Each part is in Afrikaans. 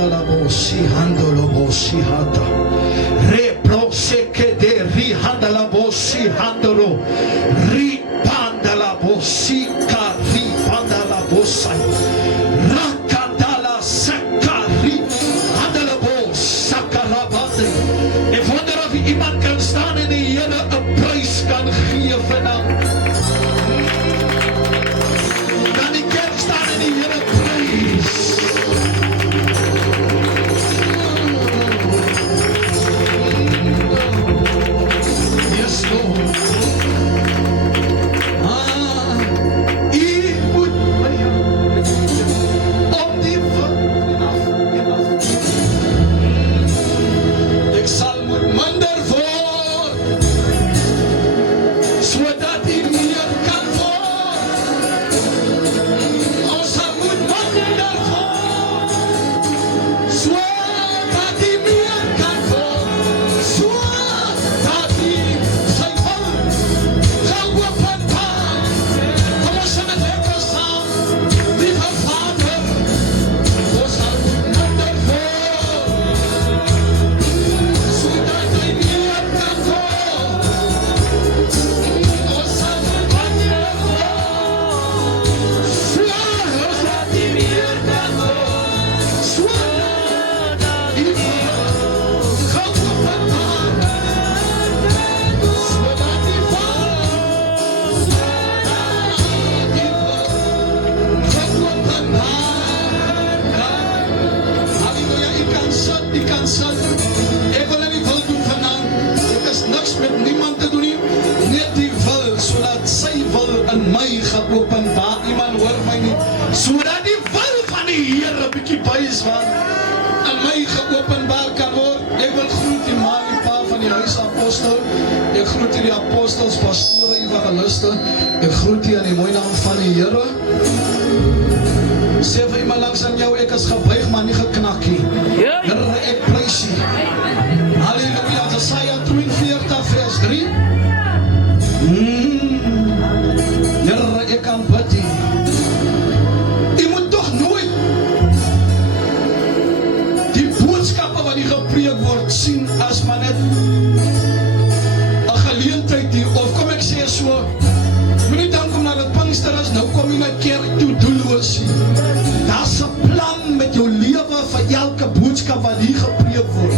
Rihadalabosi handolobosi hata. Reproseke de rihadalabosi handolo. Ripandalabosi ka ripandalabosai. Rakadala sakari handalabos sakarabande. Ik wonder of iemand kan staan en die Here 'n prys kan gee vanavond. Kan die kerk staan en die Here prys? Yes, Lord. Sodat die wil van die Here bietjie buis van in my geopenbaar kan word. Ek wil groet die ma en pa van die huis apostel. Ek groet die apostels, pastore, evangeliste. Ek groet die in die mooi naam van die Here. Sê vir iemand langs aan jou, ek is gebuig maar nie geknakkie. Here, ek prys U. Halleluja. Jesaja 42 vers 3. Here, ek kan bid U. Gepreek word sien as maar net 'n geleentheid hier, of kom ek sê so, moenie dan kom na die Pinkster is, nou kom jy na kerk toe doelloos. Daar's 'n plan met jou lewe vir elke boodskap wat hier gepreek word.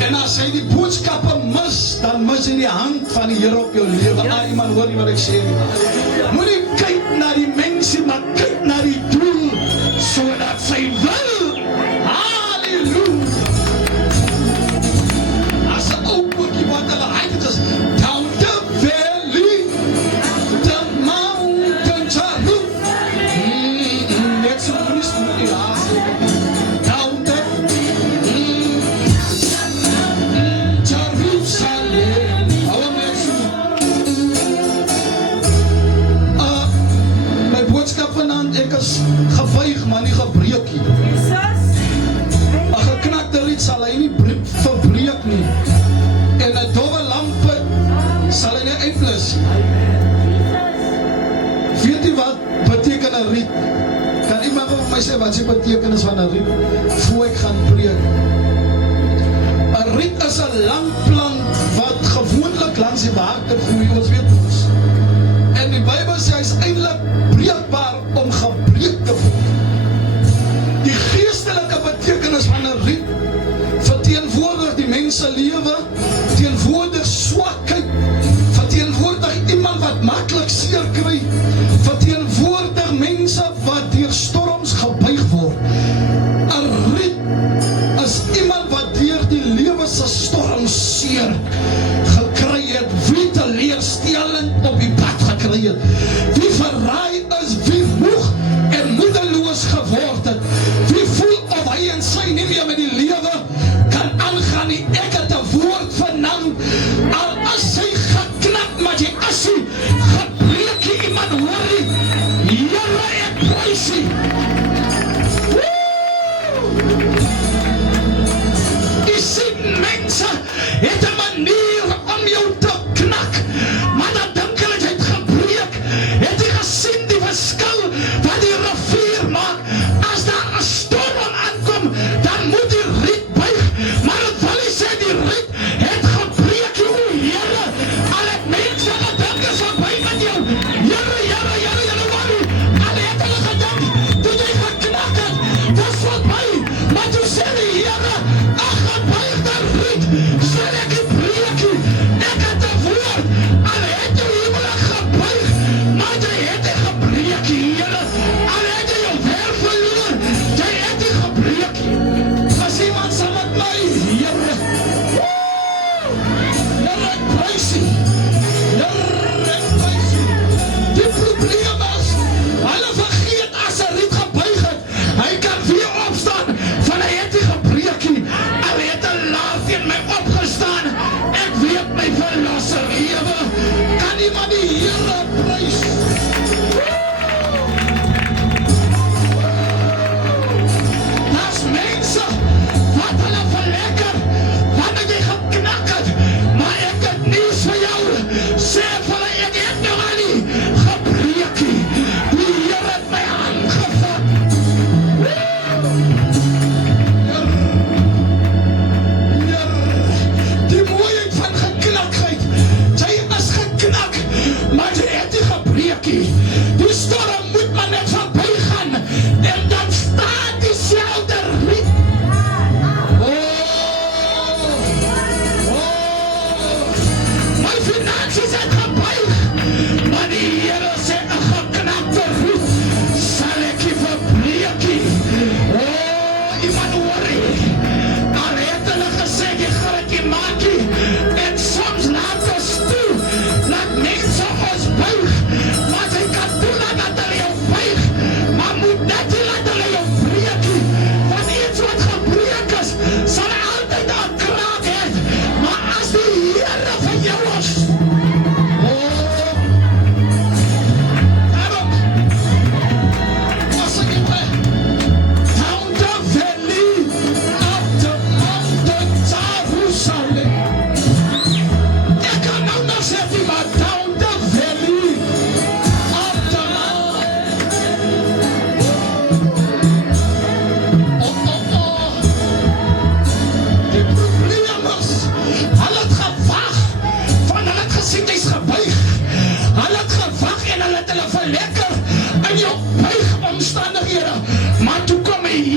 En as jy die boodskappe mis, dan mis jy die hand van die Here op jou lewe. Iemand hoor nie wat ek sê nie. Moenie kyk na die mense, maar kyk na die doel, sodat sy wil. Halleluja. What the height is down the valley, the mountain Jerusalem. Next one is down the Jerusalem. Our next my boodskap vanaand, ek is gebuig maar nie gebreek nie. 'n geknakte riet sal hy nie verbreek nie. En 'n dowwe lampe sal hy nie uitblus. Weet jy wat beteken 'n riet? Kan iemand vir my sê wat is die betekenis van 'n riet? Voor ek gaan preek. 'n Riet is 'n lang plant wat gewoonlik langs die water groei, ons weet ons. En die Bybel sê hy is eintlik breekbaar om gebreek te word. Die geestelike betekenis van 'n riet verteenwoordig die mense lewe, verteenwoordig swakheid, verteenwoordig iemand wat maklik seer kry, verteenwoordig mense wat deur storms gebuig word. 'n Riet is iemand wat deur die lewe se storm seer gekry het, wie teleurstellend op die pad gekry het, wie verraai is, wie moeg en moedeloos geword het, wie voel of hy en sy nie meer met die lewe kan aangaan nie. Ek het 'n woord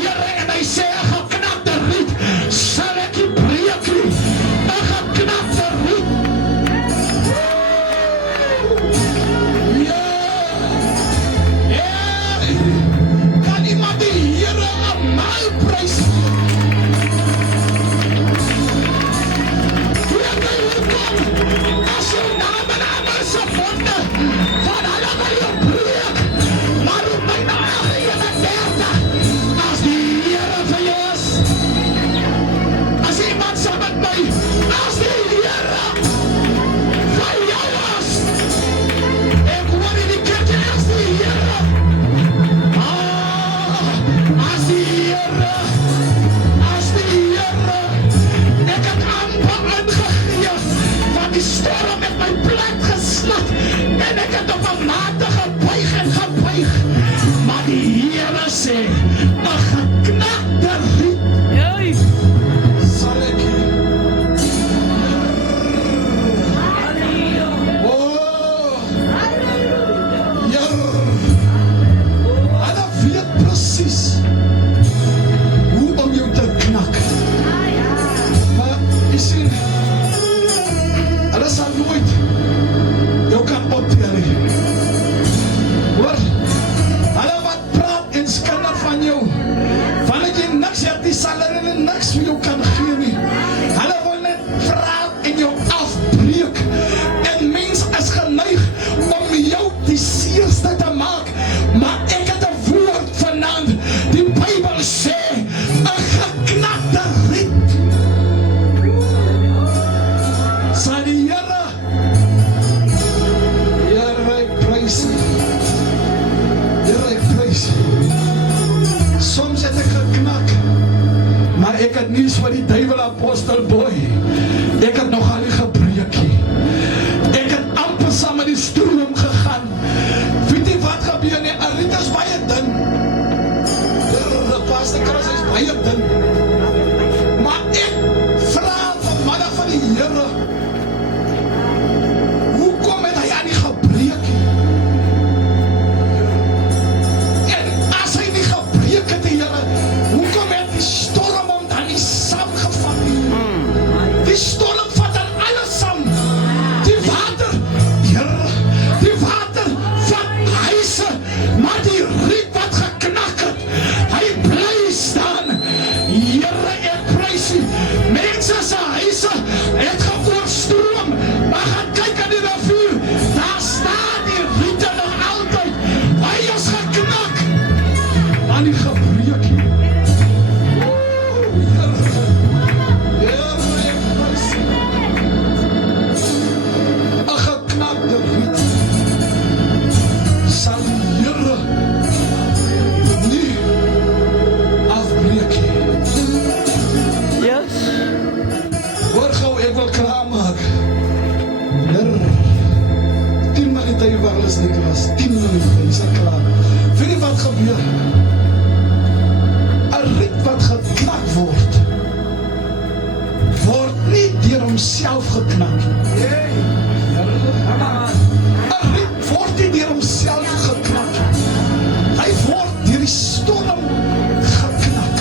Here en hy sê, 'n geknakte riet sal ek nie breek nie. 'n geknakte riet. Kan iemand die Here 'n maal prys? Weet jy hoekom? As jou naam en almal se vonde van hulle wil jou breek, maar op my naam Here 30, as die Here vir jou is, as iemand sê met my, as die Here vir jou is, ek hoor in die kerk, as die Here, as die Here, ek het amper ingegee, want die storm het my plek gesluit, en ek het op 'n mate gebuig en gebuig, maar die Here sê, 'n geknakte riet sal ek hulle weet presies hoe om jou te knak. Maar jy sien, hulle sal nooit jou kan optel nie. Hoor, hulle wat praat en skinder van jou, vandat jy niks het, die sal hulle niks vir jou kan gee nie. Hulle wil net praat en jou afbreek, en mens is geneig om jou die seerste te maak, maar ek het 'n woord vanaand, die Bybel sê, 'n geknakte riet sal die Here, ek prys U. Here, ek prys U. Soms het ek geknak, maar ek het nie vir die duiwel apostel boy, ek het nogal nie gebreek nie. Ek het amper saam met die stroom gegaan. Weet jy wat gebeur nie? 'n riet is baie dun. Die pastor Chris is baie dun. Maar ek vra vanmiddag van die Here, hoekom het hy aan nie gebreek nie? En as hy nie gebreek het, die Here, hoekom het die storm hom dan nie saamgevat nie? Die storm vat dan alles saam. Die water, Here, die water vat huise, maar die riet wat geknak het, hy bly staan. Here, ek prys U. Mense se huise het geoorstroom, maar gaan kyk aan die rivier, daar staan die riete nog altyd. Hy is geknak, maar nie gebreek nie. Here, ek prys U. 'n geknakte riet sal die Here nie afbreek nie. Hoor gou, ek wil klaar maak. Here, 10 minute jy wel is Nicholas, 10 minute, jy sal klaar. Weet jy wat gebeur? 'n riet wat geknak word nie deur homself geknak nie. 'n riet word nie deur homself geknak nie. Hy word deur die storm geknak.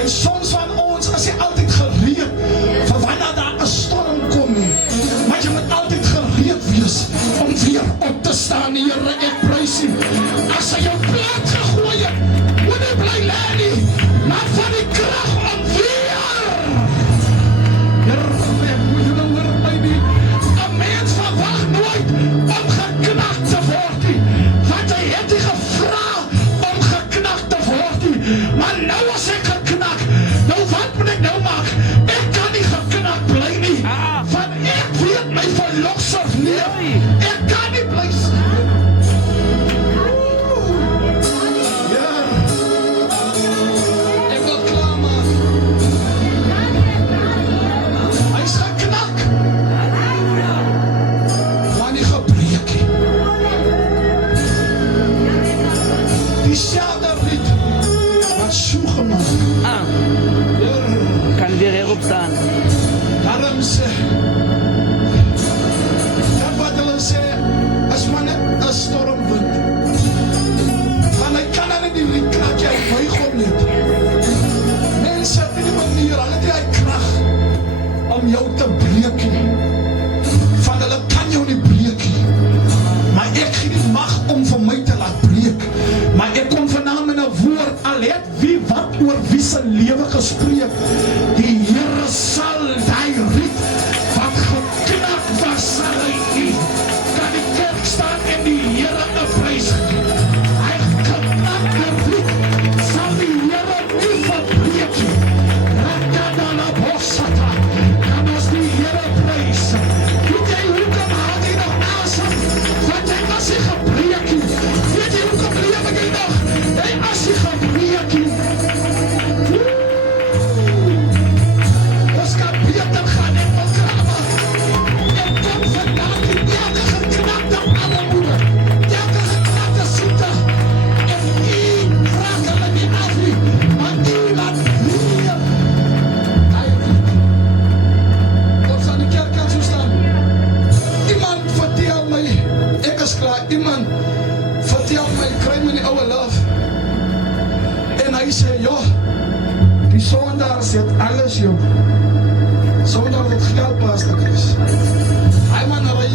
En soms van ons is jy altyd gereed vir wanneer daar 'n storm kom nie. Maar jy moet altyd gereed wees om weer op te staan. Here, ek prys U. As hy jou plat gegooi het, moet jy bly lê nie, maar van die krag om weer. Here, ek moet jy nou hoor my nie. 'n mens verwag nooit om geknak te word nie, want hy het nie gevra om geknak te word nie. Maar nou as ek geknak, nou wat moet ek nou maak? Ek kan nie geknak bly nie, want ek weet my verlosser leef. Ek kan nie bly sien. Ja, ek wil klaar maak. Hy is geknak, maar nie gebreek nie. Diezelfde riet wat so gemaak. Kan weer hierop staan. Daarom sê, dat wat hulle sê, is maar net 'n stormwind. Want hy kan dan nie die riet knak, hy buig hom net. om jou te breek nie. Van hulle kan jou nie breek nie. Maar ek gee die mag om vir my te laat breek. Maar ek kom vanavond met 'n woord, al het wie wat oor wie se lewe gespreek. Die Here sal die riet wat geknak was, sal hy nie. Kan die kerk staan en die Here 'n prys gee. Hy geknakte riet sal die Here nie verbreek nie. Rakadala bossata, kan ons die Here prys. Weet jy hoekom hou jy nog asem? Want jy was nie gebreek nie. Weet jy hoekom lewe jy nog? Jy as jy gebreek nie. Ons kan beter gaan en begrawe. En kom vandaag in elke geknakte armoede, elke geknakte siekte. En u vraag hulle nie af nie, maar u laat leef. Ons aan die kerk kan so staan. Iemand vertel my, ek is klaar, iemand vertel my, kry my die ouwe love. En hy sê, joh, die sondaars het alles, joh. Sondaar het geld, Pastor Chris. Hy man ry,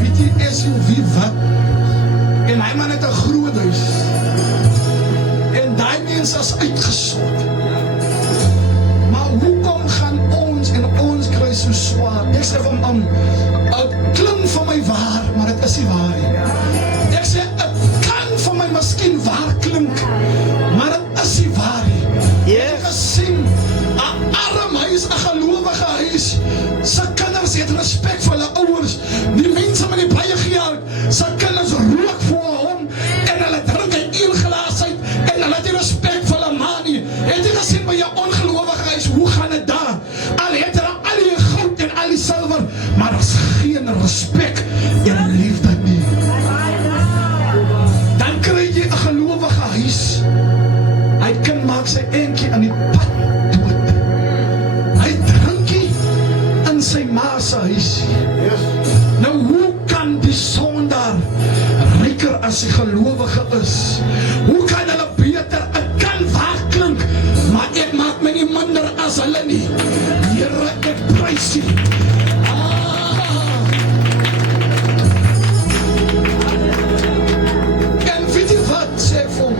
weet jy, SUV wat? En hy man het 'n groot huis. En die mense is uitgesort. Maar hoekom gaan ons en ons kry so swaar? Ek sê van het klink vir my waar, maar het is nie waar nie. Ek sê, het kan vir my miskien waar klink, maar het is nie waar nie. Ek het gesien, 'n arm huis, 'n gelowige huis, sy kinders het respek vir hulle ouers, die mense met die baie geld, sy kinders rook voor hom, en hulle drink uit 1 glas uit, en hulle het nie respek vir hulle ma nie. Het jy gesien by jou ongelowige huis, hoe gaan het daar? Al het hulle al die goud en al die silwer, maar daar is geen respek en liefde nie. Dan kry jy 'n gelowige huis, hy kan maak sy eentjie aan die pad dood. Hy drinkie in sy ma se huis. Nou hoe kan die sondaar ryker as die gelowige is? Hoe kan hulle beter? Ek kan waar klink, maar ek maak my nie minder as hulle nie. Here, ek prys U. En weet jy wat sê ek vir hom?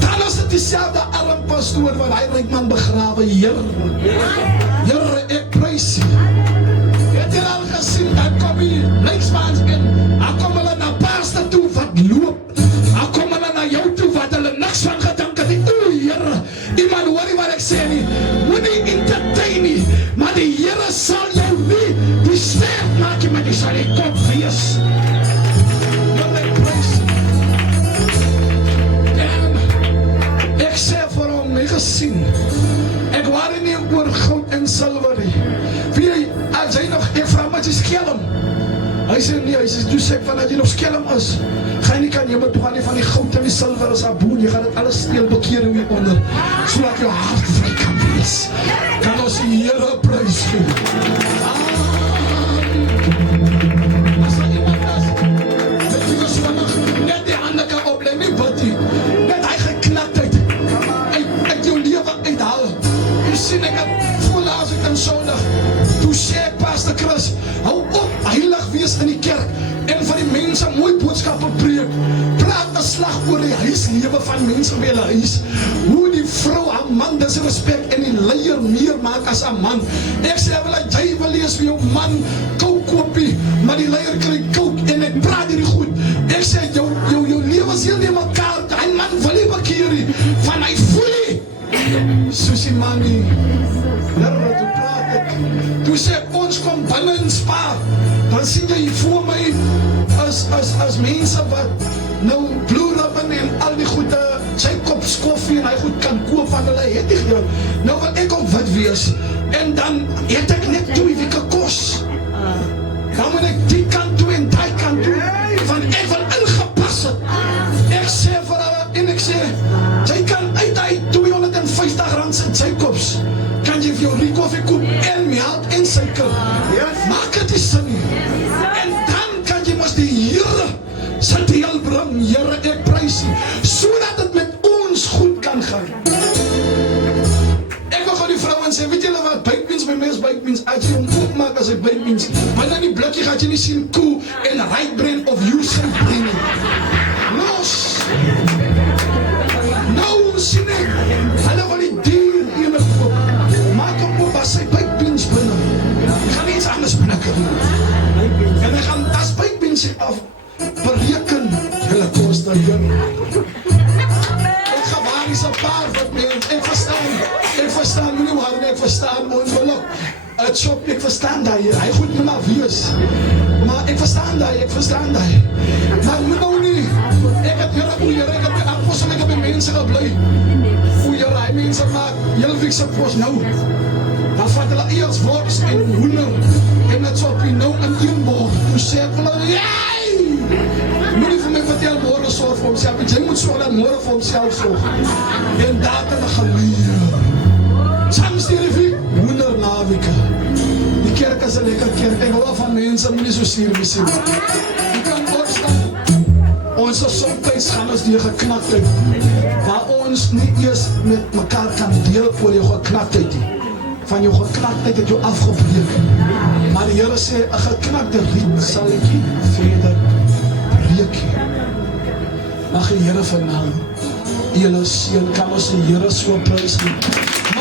Dan is dit dieselfde arm pastoor wat hy ryk man begrawe. Here, ek prys U. Het jy al gesien, dan kom die leidsmans in, dan kom hulle na pastor toe wat loop, dan kom hulle na jou toe wat hulle niks van gedink het, o Here, iemand hoor nie wat ek sê nie, moet nie entertain nie, maar die Here sal jou nie, die sterk maak jy, maar die sal die kop wees. Ek prys U. En ek sê vir hom, nie gesien, ek waar nie oor goud en silwer nie. Wie jy, as hy nog, ek vraag wat jy skelm. Hy sê nie, hy sê, toe sê ek van dat jy nog skelm is, ga jy nie kan hemel toe gaan nie van die goud en die silwer as aboen, jy gaan dit alles steel bekeer hoe jy onder, so dat jou hart vry kan wees. Kan ons die Here prys gee. As daar iemand is, dat jy was vannig, net die hande kan opleid, nie bid nie, net hy geknaktheid, uit jou lewe uithaal. Jy sien, ek het voel as ek in Sondag, toe sê ek, Pastor Chris, hou op, heilig wees in die kerk, en van die mense mooi boodskappe preek, praat 'n slag oor die huislewe van mense by hulle huis, hoe die vrou haar man disrespek en die leier meer maak as 'n man. Ek sê, jy wil lees vir jou man kook koopie, maar die leier kry kook, en ek praat hierdie goed. Ek sê, jou lewe is heel nie mekaar, hy man wil nie bekeer nie, van hy voel nie, soos die man nie. Here, toe praat ek, toe sê ons kom binne in Spa, dan sien jy voor my as mense wat nou Blue Ribbon en al die goede Jacobs koffie en hy goed kan koop van hulle het nie geld. Nou wil ek ook wit wees en dan het ek net 2 weke kos. Dan moet ek die kant toe en die kant toe, van ek wil ingepas het. Ek sê vir hulle en ek sê, jy kan uit die 250 rand se Jacobs, kan jy vir jou die koffie koop en melk en suiker. Maak het die sin nie. En dan kan jy mos die Here sy deel bring. Here, ek prys U, sodat dit met ons goed kan gaan. Ek wil van die vrou as jy hom oopmaak as hy byt mens, binne die blikkie gaan jy nie sien koe en right brain of you save brain nie. Los! Nou sien ek, hulle wil die dier ene koop, maak hom op as hy byt mens binne. Hy gaan iets anders blikke doen. En hy gaan as byt mens af bereken, hulle kost dan jou. Ek gewaar is een paar wat mens, ek verstaan, meneer Warren, ek verstaan, ongeluk. Het shop, ek verstaan die, hy goed me maar wees. Maar ek verstaan die. Maar moet nou nie, ek het jyre oeier, ek het die appels en ek het die mense geblei. Oeier, hy mense maak, jylle fikse pos nou. Dan vat hulle eers works en hoender, en het shop nie nou in een boog. Toe sê ek hulle, jy! Moet nie vir my vertel, morgen sorg vir homself, want jy moet sorg dat morgen vir homself sorg. En daar kan ek geleer. Soms die rivier, hoender naweke. Die kerk is een lekker kerk. Ek hou van mense, moet nie so sier sien. Die kan opstaan. Ons is somtijds gaan ons die geknaktheid, waar ons nie eers met mekaar kan deel oor jou geknaktheid nie. Van jou geknaktheid het jou afgebreek. Maar die Here sê, een geknakte riet sal ek nie verder breek nie. Mag die Here vanaand, julle seën, kan ons die Here so prys nie.